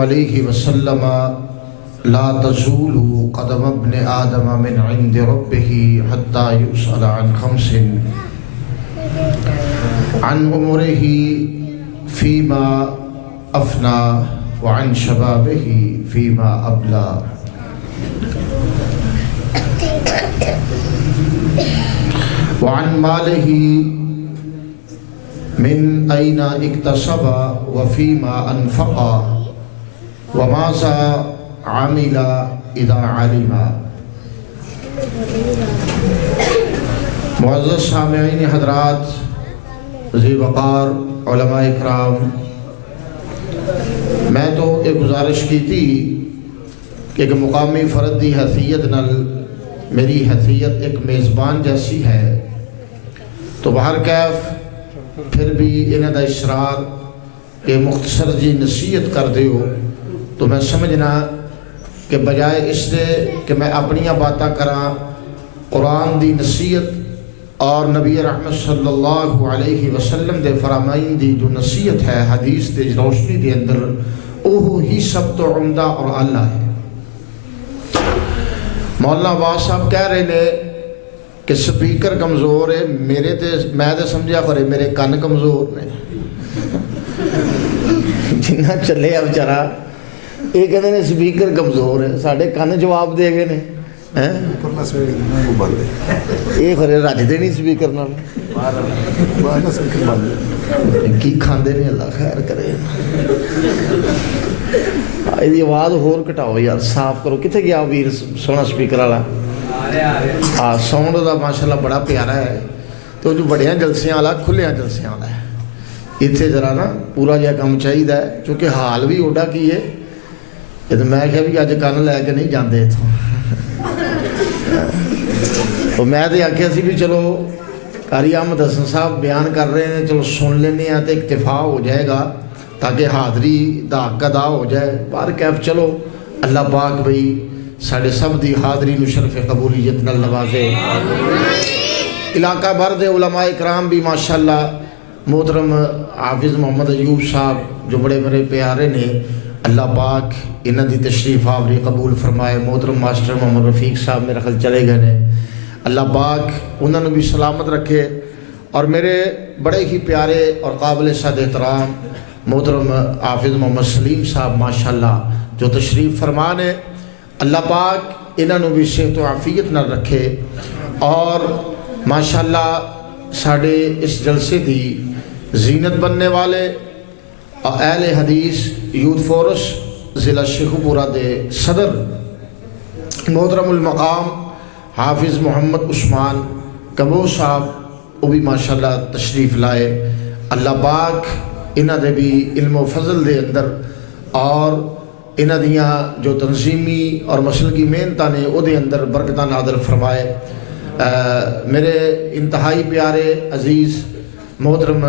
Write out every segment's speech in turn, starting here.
علیہ وسلم لا تزول قدم ابن آدم من عند ربه حتى يسأل عن خمس عن عمره فيما أفنى وعن شبابه فيما أبلى وعن ماله من أين اكتسب وفيما أنفق وماذا عمل اذا علم۔ معزز سامعین حضرات، ذی وقار علماء اکرام، میں تو ایک گزارش کی تھی کہ ایک مقامی فرد دی حیثیت نل میری حیثیت ایک میزبان جیسی ہے، تو بہر کیف پھر بھی انہاں دا اشرار کہ مختصر جی نصیحت کر دیو، تو میں سمجھنا کہ بجائے اس سے کہ میں اپنی باتاں کراں، قرآن دی نصیحت اور نبی رحمت صلی اللہ علیہ وسلم دے فرامین دی جو نصیحت ہے حدیث دے روشنی دے اندر، اوہ ہی سب تو عمدہ اور اعلیٰ ہے۔ مولانا عباس صاحب کہہ رہے نے کہ سپیکر کمزور ہے، میں تے سمجھا کرے میرے کن کمزور نے جنہ چلے اب چرا یہ کہتے ہیں سپیکر کمزور ہے، ساڑھے کن جواب دے گئے نے یہ خرے رجدے نہیں سپیکر نال کی کھاندے نے، اللہ خیر کرے۔ یہ آواز ہور کٹاؤ یار، صاف کرو۔ کتنے گیا ویر سونا سپیکر والا؟ ساؤنڈ دا ماشاءاللہ بڑا پیارا ہے، تو جو بڑیاں جلسیاں والا کھلیاں جلسیاں والا ہے، اتنے ذرا نا پورا جہا کام چاہیے ہے، چونکہ حال بھی اوڈا کی ہے۔ تو میں کہا بھی اج کن لے کے نہیں جاندے اتوں، تو میں تو آخیا سی بھی چلو قاری احمد حسن صاحب بیان کر رہے ہیں، چلو سن لینے ہیں تو اکتفا ہو جائے گا تاکہ حاضری دا حق ادا ہو جائے۔ بار کیف چلو اللہ پاک بھئی ساڑھے سب دی حاضری نشرف قبولیت نال نوازے۔ علاقہ بھر دے علماء اکرام بھی ماشاءاللہ، محترم حافظ محمد ایوب صاحب جو بڑے بڑے پیارے نے، اللہ پاک انہاں دی تشریف آوری قبول فرمائے۔ محترم ماسٹر محمد رفیق صاحب میرا خیال چلے گئے نے، اللہ پاک انہوں نے بھی سلامت رکھے۔ اور میرے بڑے ہی پیارے اور قابل صد احترام محترم حافظ محمد سلیم صاحب ماشاءاللہ جو تشریف فرمان ہے، اللہ پاک انہوں نے بھی صحت و عافیت نہ رکھے، اور ماشاءاللہ ساڑھے اس جلسے دی زینت بننے والے اہل حدیث یوتھ فورس ضلع شیخوپورہ دے صدر محترم المقام حافظ محمد عثمان کبو صاحب وہ بھی ماشاءاللہ تشریف لائے۔ اللہ پاک انہاں دے بھی علم و فضل دے اندر اور انہاں دیاں جو تنظیمی اور مسلکی محنتاں نے وہ دے اندر برکتاں نازل فرمائے۔ میرے انتہائی پیارے عزیز محترم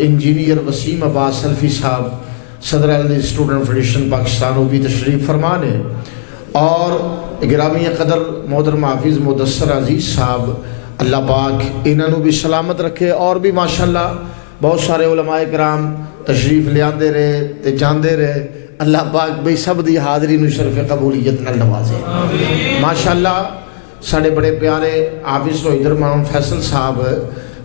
انجینئر وسیم عباس سلفی صاحب صدر اہل اسٹوڈنٹ فیڈریشن پاکستان وہ بھی تشریف فرمان ہے، اور گرامی قدر محترم حافظ مدثر عزیز صاحب اللہ پاک انہوں بھی سلامت رکھے۔ اور بھی ماشاءاللہ بہت سارے علماء کرام تشریف لے آندے رہے تے جاندے رہے، اللہ پاک بھئی سب دی حاضری نشرف قبولیت نال نوازے۔ ماشاءاللہ ساڑھے بڑے پیارے حافظ روحیدر محمد فیصل صاحب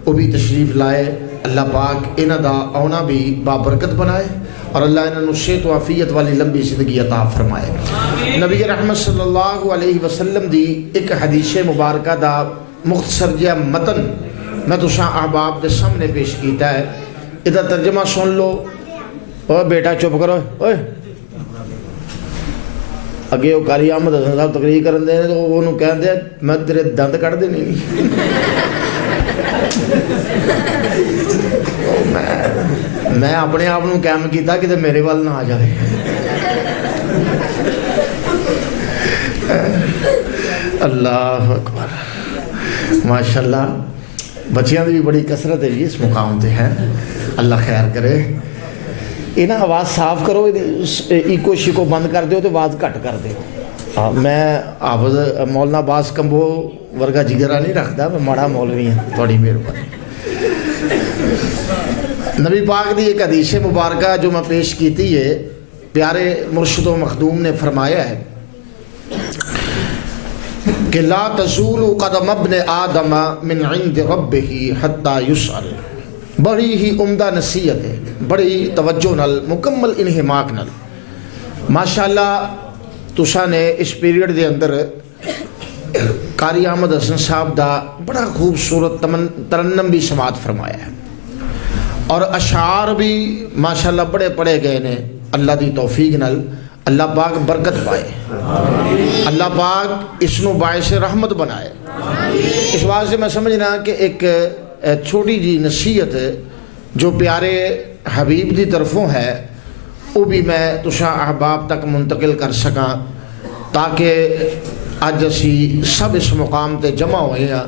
وہ بھی تشریف لائے، اللہ پاک انہاں دا آنا بھی بابرکت بنائے، اور اللہ انہوں صحت و عافیت والی لمبی زندگی عطا فرمائے۔ نبی رحمت صلی اللہ علیہ وسلم دی ایک حدیث مبارکہ دا مختصر جہا متن میں تساں احباب دے سامنے پیش کیتا ہے، ادھر ترجمہ سن لو۔ اوہ بیٹا چپ کرو، اوہ اگے وہ قاری احمد حسن صاحب تقریر کرن دے تو انہوں کہن دے میں تیرے دند کٹ دے نہیں۔ میں اپنے آپ کو قائم کیتا کہ میرے وال نہ آ جائے۔ اللہ اکبر، ماشاءاللہ بچیاں دی بھی بڑی کثرت ہے جی اس مقام تے ہے، اللہ خیر کرے۔ انہاں آواز صاف کرو، ایکو شیکو بند کر دیو تو آواز کٹ کر دیو۔ میں حافظ مولانا عباس کمبو ورگا جگرا نہیں رکھتا، میں ماڑا مولوی ہوں، تھوڑی مہربانی۔ نبی پاک دی ایک حدیث مبارکہ جو میں پیش کیتی ہے پیارے مرشد و مخدوم نے فرمایا ہے کہ لا تزول قدم ابن آدم من عند ربہ حتی یسأل. بڑی ہی عمدہ نصیحت ہے، بڑی توجہ نال، مکمل انہماک نال. ماشاءاللہ تساں نے اس پیریڈ دے اندر قاری احمد حسن صاحب دا بڑا خوبصورت ترنم بھی سماعت فرمایا ہے، اور اشعار بھی ماشاءاللہ بڑے پڑھے گئے نے. اللہ دی توفیق نال اللہ پاک برکت پائے، اللہ پاک اس نو باعث رحمت بنائے. اس واسطے سے میں سمجھنا کہ ایک چھوٹی جی نصیحت جو پیارے حبیب دی طرفوں ہے وہ بھی میں تساں احباب تک منتقل کر سکاں، تاکہ اج اسی سب اس مقام تے جمع ہوئے ہیں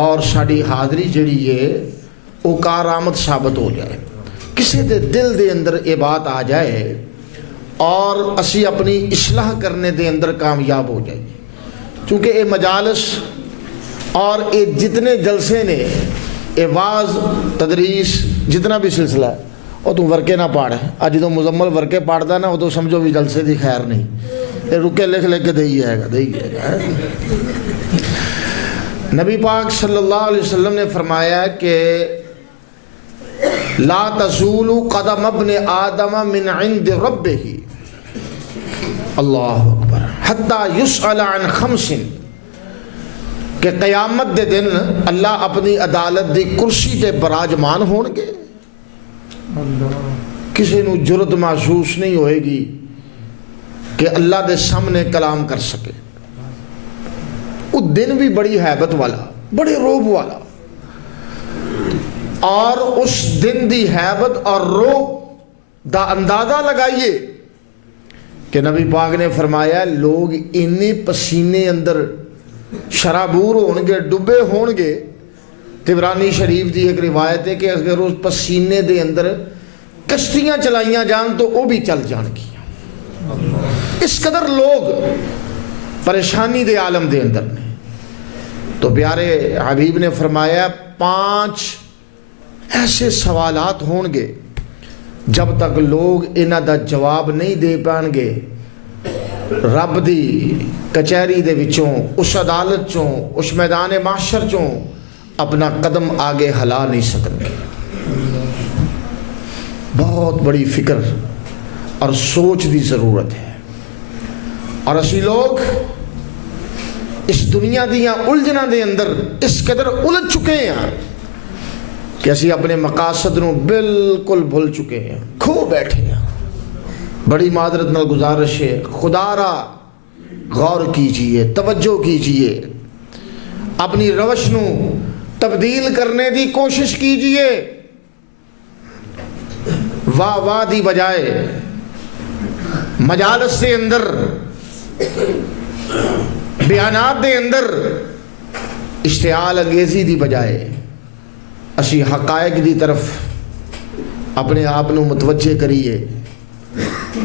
اور ساری حاضری جڑی ہے وہ کارآمد ثابت ہو جائے. کسی دے دل دے اندر یہ بات آ جائے اور اسی اپنی اصلاح کرنے دے اندر کامیاب ہو جائے. چونکہ یہ مجالس اور یہ جتنے جلسے نے، یہ واعظ تدریس جتنا بھی سلسلہ ہے وہ تو ورکے نہ پاڑ ہے. اج جدوں مزمل ورکے پاڑدا نا وہ تو سمجھو بھی جلسے دی خیر نہیں، یہ رکے لکھ لکھ کے دئی جائے گا. نبی پاک صلی اللہ علیہ وسلم نے فرمایا کہ لا تزول قدم ابن آدم من عند ربہ، اللہ اکبر، حتی یسأل عن خمس، کہ قیامت دے دن اللہ اپنی عدالت دی کرسی تے براجمان ہون گے. کسی نو جرت محسوس نہیں ہوئے گی کہ اللہ دے سامنے کلام کر سکے. وہ دن بھی بڑی حیبت والا، بڑے روب والا، اور اس دن دی حیبت اور روب دا اندازہ لگائیے کہ نبی پاک نے فرمایا لوگ اتنے پسینے اندر شرابور ہون گے، ڈبے ہون گے. طبرانی شریف دی ایک روایت ہے کہ اگر اس پسینے دے اندر کشتیاں چلائیاں جان تو وہ بھی چل جان گیا. اس قدر لوگ پریشانی دے عالم دے اندر نے. تو پیارے حبیب نے فرمایا 5 ایسے سوالات ہون گے جب تک لوگ انہاں دا جواب نہیں دے پان گے رب دی کچہری دے وچوں، اس عدالت چوں، اس میدان محشر چوں اپنا قدم آگے ہلا نہیں سکن گے. بہت بڑی فکر اور سوچ دی ضرورت ہے. اور اسی لوگ اس دنیا دیاں الجھناں دے اندر اس قدر الجھ چکے ہیں کہ اسی اپنے مقاصد نو بالکل بھول چکے ہیں، کھو بیٹھے ہیں. بڑی معذرت نال گزارش ہے، خدا را غور کیجئے، توجہ کیجئے، اپنی روش نو تبدیل کرنے دی کوشش کیجئے. واہ واہ دی بجائے مجالس سے اندر، بیانات دے اندر اشتعال انگیزی دی بجائے اسی حقائق دی طرف اپنے آپ نو متوجہ کریے.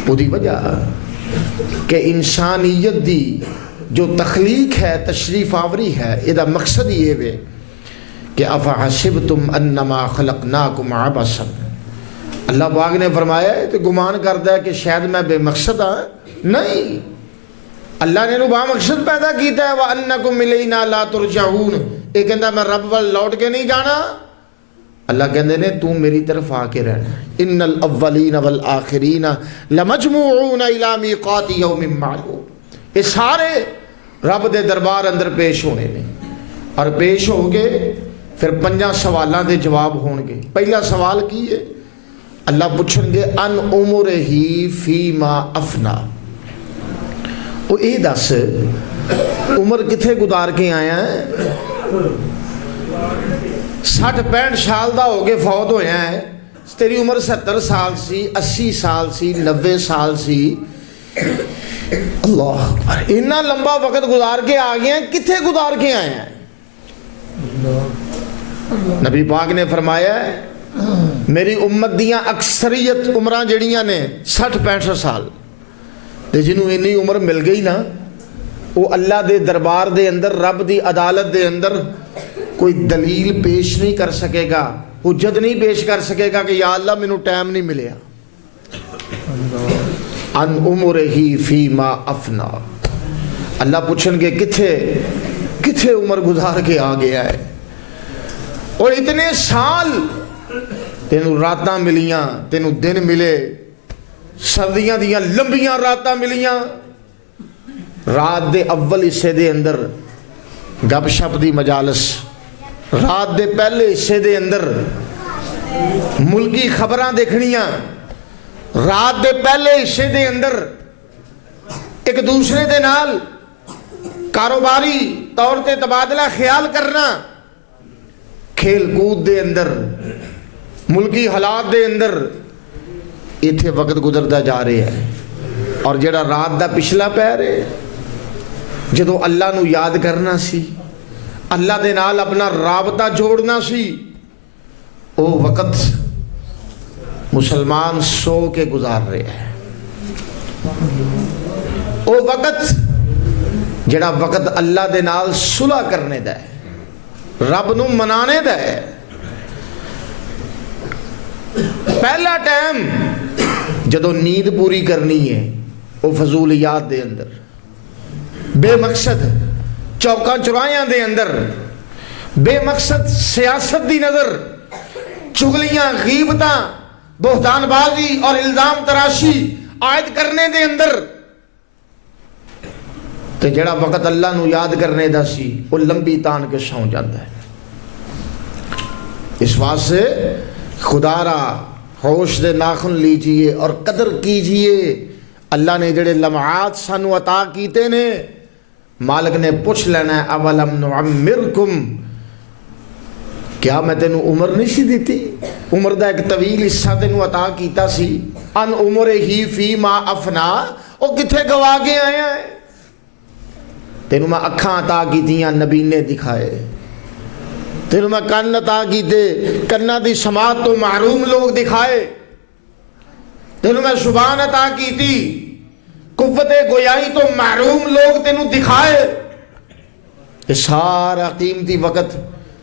وہ دی وجہ کہ انسانیت دی جو تخلیق ہے، تشریف آوری ہے، یہ مقصد یہ ہے کہ افحسبتم انما خلقناکم عبثا. اللہ پاک نے فرمایا ہے تو گمان کرتا ہے کہ شاید میں بے مقصد ہاں. نہیں، اللہ نے با مقصد پیدا کیتا ہے. وَأَنَّكُمْ إِلَيْنَا لَا تُرْجَعُونَ. یہ کہتا میں رب وال لوٹ کے نہیں جانا. اللہ کہندے نے تو میری طرف آ کے رہنا. ان الاولین والآخرین لمجموعون الی میقات یوم معلوم. یہ سارے رب دے دربار اندر پیش ہونے نے، اور پیش ہو گے پھر 5 سوالاں دے جواب ہون گے. پہلا سوال کی ہے؟ اللہ پوچھن گے ان عمرہ فیما افنا. وہ یہ دس عمر کتھے گزار کے آیا ہے؟ 60-65 سال دا ہو کے فوت ہویا ہے. تیری عمر 70 سال سی، 80 سال سی، 90 سال سی. اللہ اکبر، اتنا لمبا وقت گزار کے آ گیا، کتھے گزار کے آیا ہے؟ نبی پاک نے فرمایا ہے میری امت دیاں اکثریت عمرہ جڑیاں نے 60-65 سال. تے جنہوں اتنی عمر مل گئی نا، وہ اللہ دے دربار دے اندر، رب دی عدالت دے اندر کوئی دلیل پیش نہیں کر سکے گا، حجت نہیں پیش کر سکے گا کہ یا اللہ مینوں ٹائم نہیں ملیا. ان عمرہی فیما افنا، اللہ پوچھن گے کتھے عمر گزار کے آ گیا ہے، اور اتنے سال تینوں راتاں ملیاں، تینوں دن ملے، سردیاں دیاں لمبیاں راتاں ملیاں، رات دے اول حصے دے اندر گپ شپ دی مجالس، رات دے پہلے حصے دے اندر ملکی خبراں دیکھنیاں، رات دے پہلے حصے دے اندر ایک دوسرے دے نال کاروباری طور تے تبادلہ خیال کرنا، کھیل کود دے اندر، ملکی حالات دے اندر، ایتھے وقت گزرتا جا رہے ہے۔ اور جڑا رات دا پچھلا پہر ہے، جدو اللہ نو یاد کرنا سی، اللہ دے نال اپنا رابطہ جوڑنا سی، او وقت مسلمان سو کے گزار رہے ہیں۔ او وقت جڑا وقت اللہ دے نال صلح کرنے دا ہے، رب نو منانے دا ہے۔ پہلا ٹائم جدو نیند پوری کرنی ہے، وہ فضولیات دے اندر، بے مقصد چوکاں چرائیاں دے اندر، بے مقصد سیاست دی نظر، چغلیاں، غیبتاں، بہتان بازی اور الزام تراشی عائد کرنے دے اندر، تو جڑا وقت اللہ نو یاد کرنے دا سی وہ لمبی تان کے سو جاتا ہے۔ اس واسطے خدا را ہوش دے ناخن لیجئے اور قدر کیجئے۔ اللہ نے جڑے لمحات سانو عطا کیتے نے، مالک نے پوچھ لینا ہے اولم نعمرکم، کیا میں تینوں عمر نہیں سی دیتی؟ عمر دا ایک طویل حصہ تینوں عطا کیتا سی۔ ان عمرہی فیما افنا، او کتھے گوا کے آیا ہے؟ تینوں میں اکھاں عطا کیتیاں، نبی نے دکھائے۔ تینوں میں کن عطا کیتے، کنہ دی سماعت تو محروم لوگ دکھائے۔ تینوں میں زبان عطا کیتی، قوت گویائی تو محروم لوگ تینوں دکھائے۔ یہ سارا قیمتی وقت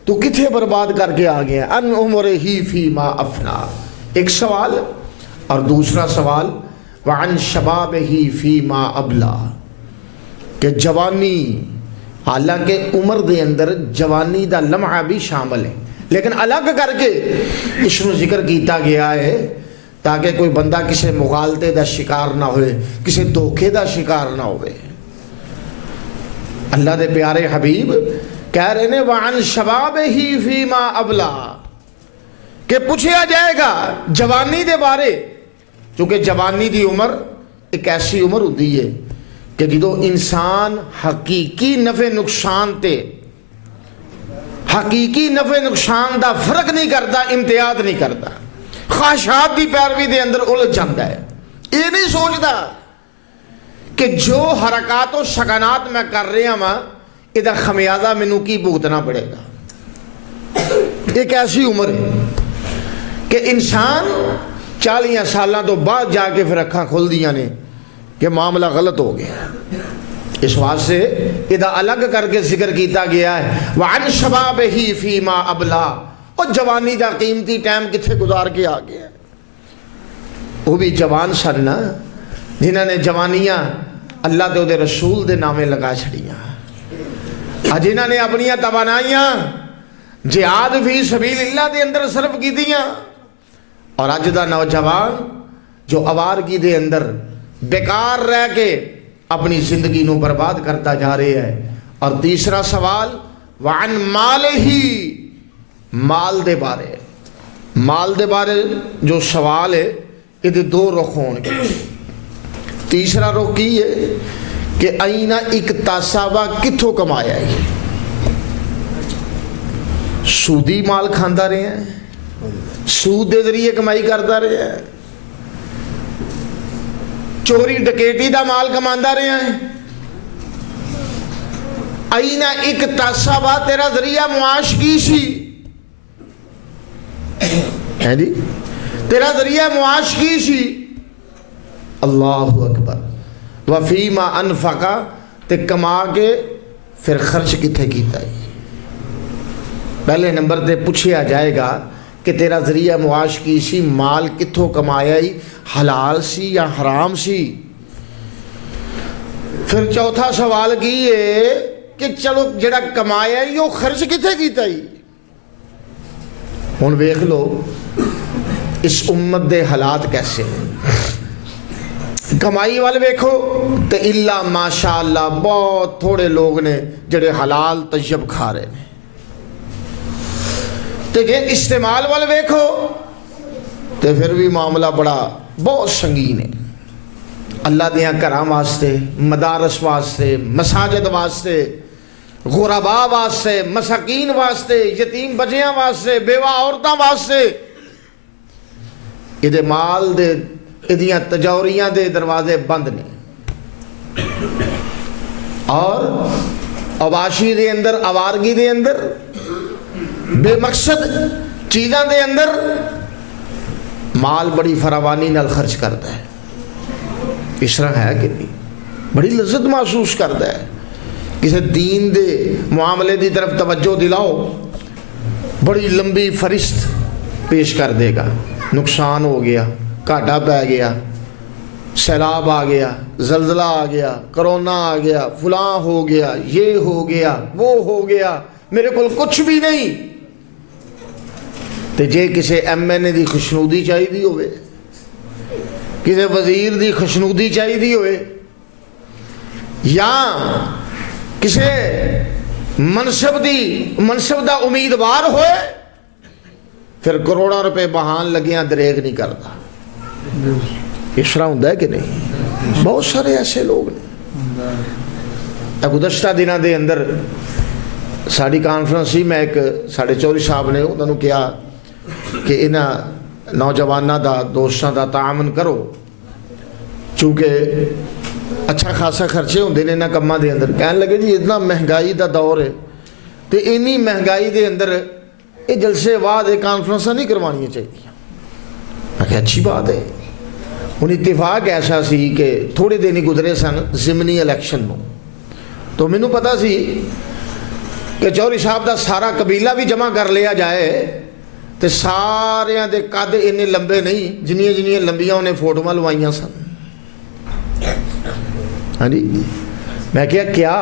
تو کتھے برباد کر کے آ گیا؟ ان عمرہی فیما افنا، ایک سوال۔ اور دوسرا سوال وعن شبابہی فیما ابلا، کہ جوانی، حالانکہ عمر دے اندر جوانی دا لمحہ بھی شامل ہے، لیکن الگ کر کے اس کو ذکر کیتا گیا ہے تاکہ کوئی بندہ کسی مغالطے دا شکار نہ ہوئے، کسی دھوکے دا شکار نہ ہوئے۔ اللہ دے پیارے حبیب کہہ رہے ہیں وعن شبابہی فیما ابلا، کہ پوچھا جائے گا جوانی دے بارے، چونکہ جوانی دی عمر ایک ایسی عمر ہوتی ہے کہ جدو انسان حقیقی نفع نقصان تے حقیقی نفع نقصان دا فرق نہیں کرتا، امتیاز نہیں کرتا، خواہشات دی پیروی دے اندر الجھ جاتا ہے۔ یہ نہیں سوچتا کہ جو حرکات و سکنات میں کر رہا ہاں یہ دا خمیازہ مینوں کی بھگتنا پڑے گا۔ ایک ایسی عمر ہے کہ انسان 40 سالاں تو بعد جا کے پھر اکھاں کھل دیاں نے کہ معاملہ غلط ہو گیا۔ اس واسطے ادھا الگ کر کے ذکر کیتا گیا ہے وعن شبابہی فیما ابلا، اور جوانی دا قیمتی ٹائم کتھے گزار کے آ گیا۔ وہ بھی جوان سن نا جنہاں نے جوانیاں اللہ دے رسول دے نامے لگا چھڑیاں، جنہاں نے اپنیاں توانائیاں جہاد فی سبیل اللہ دے اندر صرف کی دیاں، اور اج دا نوجوان جو آوارگی دے اندر بیکار رہ کے اپنی زندگی نو برباد کرتا جا رہے ہیں۔ اور تیسرا سوال وعن مالہی، مال دے بارے، مال دے بارے جو سوال ہے یہ دو رخ ہون گے۔ تیسرا رخ کی ہے کہ اینہ اکتسابہ کتھوں کمایا ہے؟ سودی مال کھاندا رہے ہیں، سود دے ذریعے کمائی کرتا رہے ہیں، چوری ڈکیٹی دا مال کماندا رہے ہیں۔ اینہ اکتسابہ تیرا ذریعہ معاش کی سی ہے جی، تیرا ذریعہ معاش کی سی۔ اللہ اکبر۔ وفیما انفقا، تے کما کے پھر خرچ کتھے کیتا ہے؟ پہلے نمبر تے پوچھیا جائے گا کہ تیرا ذریعہ معاش کی سی، مال کتھوں کمایا ہی، حلال سی یا حرام سی؟ پھر چوتھا سوال کی ہے کہ چلو جڑا کمایا ہی وہ خرچ کتھے کیتا ہی؟ ہن ویکھ لو اس امت دے حالات کیسے ہیں۔ کمائی والے ویکھو تو الا ماشاء اللہ بہت تھوڑے لوگ نے جڑے حلال طیب کھا رہے ہیں، تے جے استعمال والے ویکھو تے پھر بھی معاملہ بڑا بہت سنگین ہے۔ اللہ دیاں گھراں واسطے، مدارس واسطے، مساجد واسطے، غرباء واسطے، مساکین واسطے، یتیم بچیاں واسطے، بیوہ عورتاں واسطے یہ مال دے ادیاں تجوریاں دے دروازے بند نے، اور عواشی دے اندر، آوارگی دے اندر، بے مقصد چیزاں دے اندر مال بڑی فراوانی نال خرچ کرتا ہے۔ اس طرح ہے کہ نہیں؟ بڑی لذت محسوس کرتا ہے۔ کسی دین دے معاملے دی طرف توجہ دلاؤ، بڑی لمبی فہرست پیش کر دے گا، نقصان ہو گیا، گھاٹا پہ گیا، سیلاب آ گیا، زلزلہ آ گیا، کرونا آ گیا، فلاں ہو گیا، یہ ہو گیا، وہ ہو گیا، میرے کو کچھ بھی نہیں۔ تے جے کسی ایم این اے دی خوشنودی چاہیے ہوئے، کسی وزیر دی خوشنودی چاہیے ہوئے، یا کسی منصب دا امیدوار ہوئے، پھر کروڑوں روپے بہان لگیاں دریغ نہیں کرتا۔ اس طرح ہوتا ہے کہ نہیں؟ بہت سارے ایسے لوگ نے۔ گزشتہ دنوں دے اندر ساری کانفرنس ہی میں ایک ساڑھے چوری صاحب نے انہوں نے کہا کہ انہاں نوجوانوں دا، دوستاں دا تعاون کرو، چونکہ اچھا خاصا خرچے ہوندے نے انہاں کماں دے اندر۔ کہنے لگے جی اتنا مہنگائی دا دور ہے تے اینی مہنگائی دے اندر یہ جلسے بعد یہ کانفرنساں نہیں کروانی چاہیے۔ میں کہا اچھی بات ہے۔ ان اتفاق ایسا سی کہ تھوڑے دن ہی گزرے سن ضمنی الیکشن میں، تو مینوں پتا سی کہ چوری صاحب دا سارا قبیلہ بھی جمع کر لیا جائے تو سارے دے قد انہیں لمبے نہیں جنیاں جنیاں لمبیاں انہیں فوٹوਆਂ لوائیاں سن۔ ہاں جی، میں کیا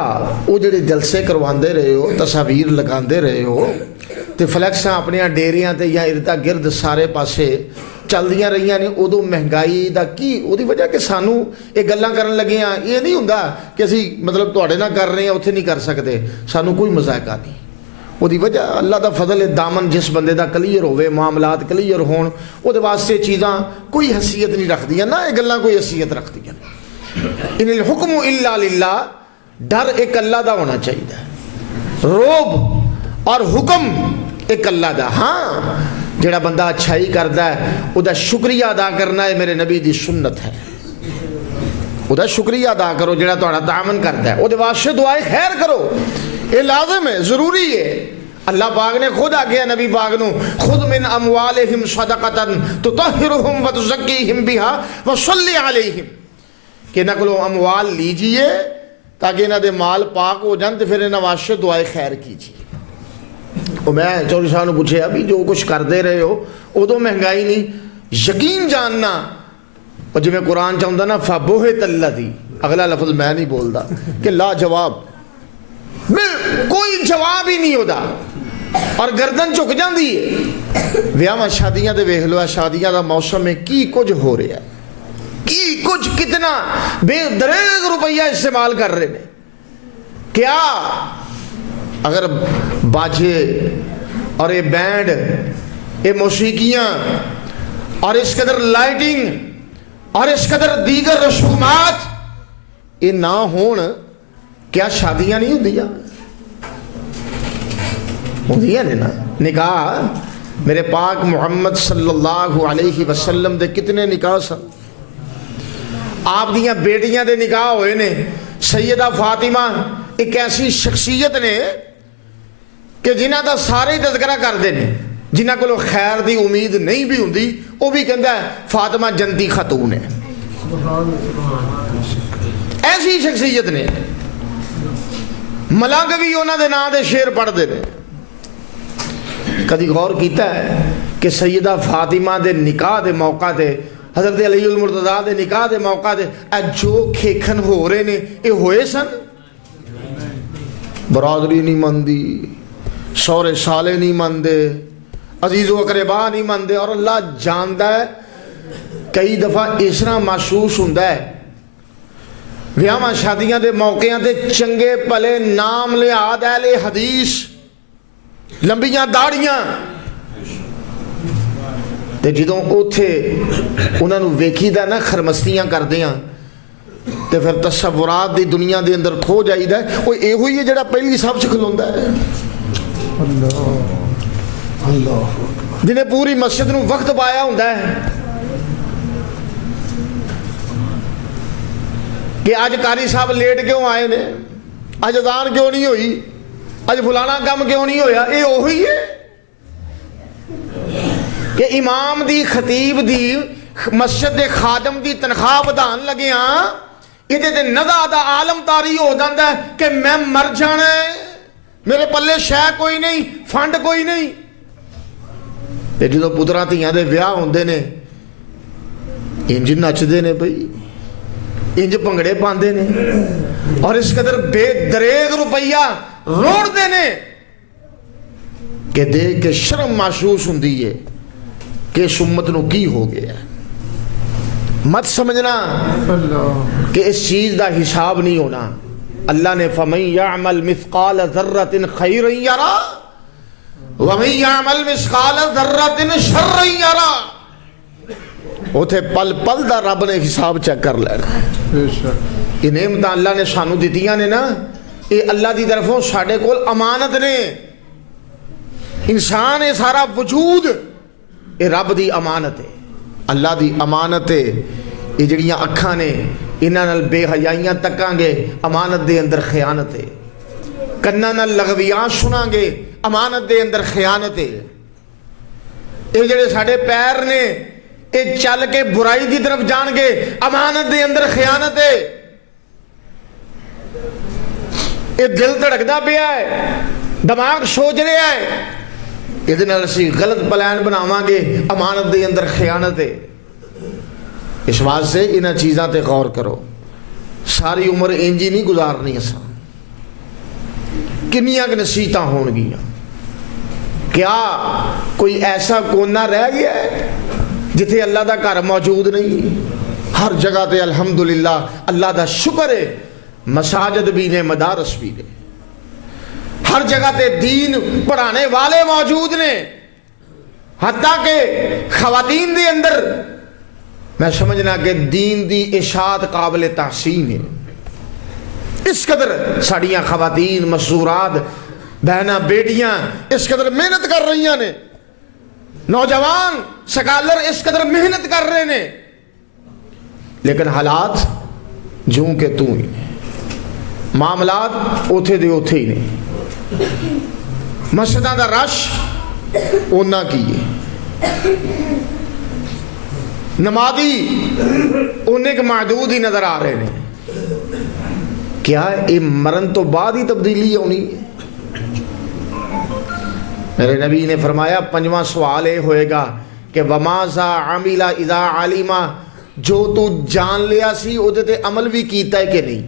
وہ جڑے جلسے کرواندے رہے ہو، تصاویر لگاندے رہے ہو تے فلیکساں اپنے ڈیریاں تے یا اردا گرد سارے پاسے چلدیاں رہیاں نے، ادو مہنگائی دا کی وہ وجہ کہ سانو یہ گلاں کرن لگے ہیں، یہ نہیں ہوندا کہ اسی مطلب تواڈے نہ کر رہے ہیں اتنے نہیں کر سکتے، سانو کوئی مذائقہ نہیں۔ وہ وجہ اللہ دا فضل ہے، دامن جس بندے دا کلیئر ہوئے، معاملات کلیئر ہون، وہ واسطے چیزاں کوئی حیثیت نہیں رکھ دیا، نہ یہ گلاں کوئی حیثیت رکھ دیا۔ ان الحکم الا للہ، ڈر ایک اللہ دا ہونا چاہیے، روب اور حکم ایک اللہ دا۔ ہاں جڑا بندہ اچھائی کرتا ہے وہ دا شکریہ ادا کرنا ہے، میرے نبی دی سنت ہے، وہ دا شکریہ ادا کرو جڑا تہاڈا تعاون کرتا ہے، وہ واسطے دعائے خیر کرو، یہ لازم ہے، ضروری ہے۔ اللہ پاک نے خود آگیا نبی پاک نو، خود من اموالہم صدقۃ تطہرہم وتزکیہم بہا وصلی علیہم، کہ انہاں کولوں اموال لیجئے تاکہ انہاں دے مال پاک ہو جان تے پھر انہاں واسطے دعائے خیر کیجئے۔ اور میں چوری صاحب نے پوچھے ابھی جو کچھ کر دے رہے ہو ادو مہنگائی نہیں، یقین جاننا، اور جی میں قرآن چاہتا نا فَبُہِتَ الَّذِي، اگلا لفظ میں نہیں بولتا کہ لا جواب، کوئی جواب ہی نہیں ہوتا اور گردن چک جاندی ہے۔ ویاواں شادیاں دے ویکھ لو، شادیاں دا موسم میں کی کچھ ہو رہا ہے، کی کچھ کتنا بے دریغ روپیہ استعمال کر رہے ہیں۔ کیا اگر باجے اور یہ بینڈ، یہ موسیقیاں اور اس قدر لائٹنگ اور اس قدر دیگر رسومات یہ نہ ہون، کیا شادیاں نہیں ہوندیاں؟ ہوندیاں نے نا۔ نکاح میرے پاک محمد صلی اللہ علیہ وسلم دے کتنے نکاح سن، آپ دیاں بیٹیاں دے نکاح ہوئے نے۔ سیدہ فاطمہ ایک ایسی شخصیت نے کہ جنہ دا سارے تذکرہ کرتے ہیں، جنہ کو خیر دی امید نہیں بھی ہوندی، وہ بھی کہندا ہے فاطمہ جنتی خاتون ہے۔ ایسی شخصیت نے، ملنگ بھی انہوں دے نام دے شعر پڑھ دے نے۔ کدی غور کیتا ہے کہ سیدہ فاطمہ دے نکاح دے موقع تے حضرت علی المرتضیٰ دے نکاح دے موقع تے اے جو کھیکھن ہو رہے نے اے ہوئے سن؟ برادری نہیں مندی، سورے سالے نہیں مندے، عزیز و اقربا نہیں مندے، اور اللہ جاندہ ہے کئی دفعہ اس طرح محسوس ہوندہ ہے ویاواں شادیاں دے موقعاں تے چنگے پلے نام لحاظ اہل حدیث لمبیاں داڑیاں تے جدوں اوتھے انہاں نو ویکھیدا نا خرمستیاں کردیاں تے پھر تصورات دی دنیا دے اندر کھو جائیدا ہے وہ ایہو ہی ہے جڑا پہلی صف چ کھلوندا ہے، اللہ جنہیں پوری مسجد نو وقت پایا ہوندا ہے کہ آج قاری صاحب لیٹ کیوں آئے نے، آج اذان کیوں نہیں ہوئی، آج فلانا کام کیوں نہیں ہویا، یہ وہی ہے کہ امام دی خطیب دی مسجد دے خادم دی تنخواہ بدھان لگے ہاں یہ تے ندا دا عالم تاری ہو جاندا ہے کہ میں مر جانا ہے، میرے پلے شے کوئی نہیں، فنڈ کوئی نہیں، تے جدوں پتراں دھیاں دے ویاہ ہوندے نے انج نچدے نے بھئی، انج پنگڑے پاندے نے اور اس قدر بے دریغ روپیہ روڑ نے کہ دیکھ کے شرم محسوس ہوندی ہے کہ اس امت نو کی ہو گیا ہے۔ مت سمجھنا کہ اس چیز دا حساب نہیں ہونا، اللہ نے فَمَن يَعْمَلْ مِثْقَالَ ذَرَّةٍ خَيْرًا يَرَى وَمَن يَعْمَلْ مِثْقَالَ ذَرَّةٍ شَرًّا يَرَى، اوتھے پل پل دا رب نے حساب چیک کر لینا۔ یہ نعمتاں اللہ نے سانو دتیاں نے نا، یہ اللہ دی طرفوں ساڈے کول امانت نے، انسان یہ سارا وجود یہ رب دی امانت ہے، اللہ دی امانت ہے۔ یہ جڑیاں اکھاں نے انہاں نال بے حیائیاں تکاں گے امانت دے اندر خیانت ہے، کناں نال لغویاں سناں گے امانت دے اندر خیانت ہے، یہ جڑے ساڈے پیر نے یہ چل کے برائی دی طرف جان گے امانت دے اندر خیانت ہے، یہ دل دھڑکدا پیا ہے، دماغ سوچ رہا ہے، یہ نال اسی غلط پلان بناواں گے امانت دے اندر خیانت ہے۔ اس واسطے انہاں چیزاں تے غور کرو، ساری عمر انجی نہیں گزارنی اساں، کنیاں کہ نصیحتاں ہون گیاں، کیا کوئی ایسا کونا رہ گیا ہے جتھے اللہ دا گھر موجود نہیں؟ ہر جگہ تے الحمدللہ اللہ دا شکر ہے، مساجد بھی نے، مدارس بھی نے، ہر جگہ تے دین پڑھانے والے موجود نے، حتیٰ کہ خواتین دے اندر میں سمجھنا کہ دین دی اشاعت قابل تحسین ہے، اس قدر ساڑیاں خواتین مسورات بہناں بیٹیاں اس قدر محنت کر رہی ہیں، نوجوان سکالر اس قدر محنت کر رہے ہیں، لیکن حالات جوں کہ توں ہی نے، معاملات اوتھے دے اوتھے ہی نے، مسجداں دا رش اونا کی ہے، نمازی انہیں کے محدود ہی نظر آ رہے ہیں، کیا یہ مرن تو بعد ہی تبدیلی ہونی ہے؟ میرے نبی نے فرمایا پنجواں سوال یہ ہوئے گا کہ وَمَاذَا عَمِلَ إِذَا عَلِمَ، جو تو جان لیا سی وہ تے عمل بھی کیتا ہے کہ نہیں؟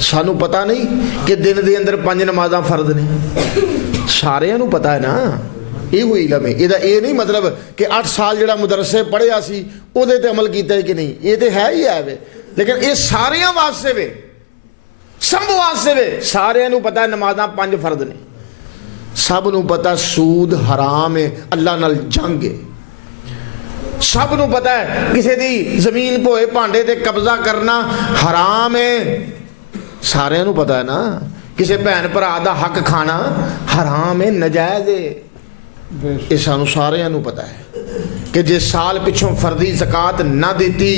سانو پتہ نہیں کہ دن دے اندر 5 نمازاں فرض نے، سارے نو پتہ ہے نا، یہ ہوئی علم ہے، یہ نہیں مطلب کہ 8 سال جڑا مدرسے پڑھیا سی وہ تے عمل کیتا ہے کہ نہیں، یہ تے ہے ہی ہے، لیکن یہ سارے واسطے وے، سب واسطے وے، سارے نو پتہ ہے نمازاں 5 فرض نے، سب نو پتہ سود حرام ہے، اللہ نال جنگ ہے، سب نو پتہ ہے کسی دی زمین پوئے پانڈے تے قبضہ کرنا حرام ہے، سارے نو پتہ ہے نا، کسی بہن بھرا دا حق کھانا حرام ہے، نجائز ہے، یہ سانو سارے نو پتہ ہے کہ جے سال پچھوں فردی زکاة نہ دیتی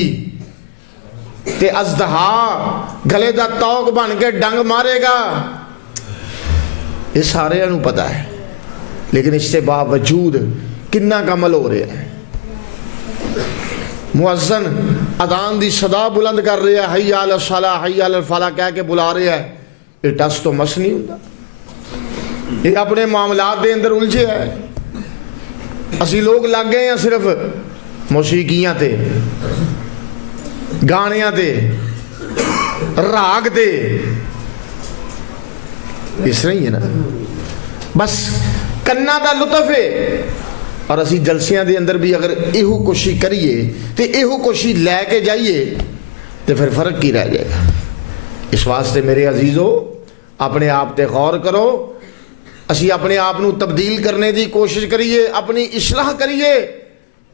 تے ازدہا گلے دا توق بن کے ڈنگ مارے گا، یہ سارے نو پتہ ہے، لیکن اس سے باوجود کتنا کا عمل ہو رہا ہے، مؤذن اذان دی صدا بلند کر رہا ہے، حی علی الصلاۃ حی علی الفلاح کہہ کے بلا رہا ہے، یہ ٹس تو مس نہیں ہوتا، یہ اپنے معاملات دے اندر الجھے ہے، اسی لوگ لگ گئے ہیں صرف موسیقیاں تے، گانیاں تے، راگ تے، اس طرح ہی ہے نا، بس کنا دا لطف ہے۔ اور اسی جلسیاں دے اندر بھی اگر ایہو کوشش کریے تے ایہو کوشش لے کے جائیے تو پھر فرق کی رہ جائے گا۔ اس واسطے میرے عزیزو اپنے آپ تے غور کرو، اسی اپنے آپ نو تبدیل کرنے دی کوشش کریے، اپنی اصلاح کریے،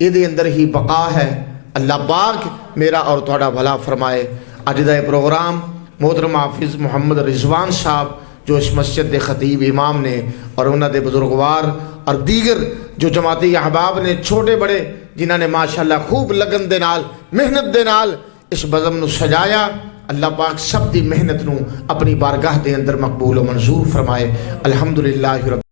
یہ دے اندر ہی بقا ہے۔ اللہ پاک میرا اور تھوڑا بھلا فرمائے۔ اج دا پروگرام محترم حافظ محمد رضوان صاحب جو اس مسجد دے خطیب امام نے اور انہاں دے بزرگوار اور دیگر جو جماعتی احباب نے چھوٹے بڑے جنہاں نے ماشاءاللہ خوب لگن دے نال محنت دے نال اس بزم نو سجایا، اللہ پاک سب دی محنت نو اپنی بارگاہ دے اندر مقبول و منظور فرمائے۔ الحمدللہ رب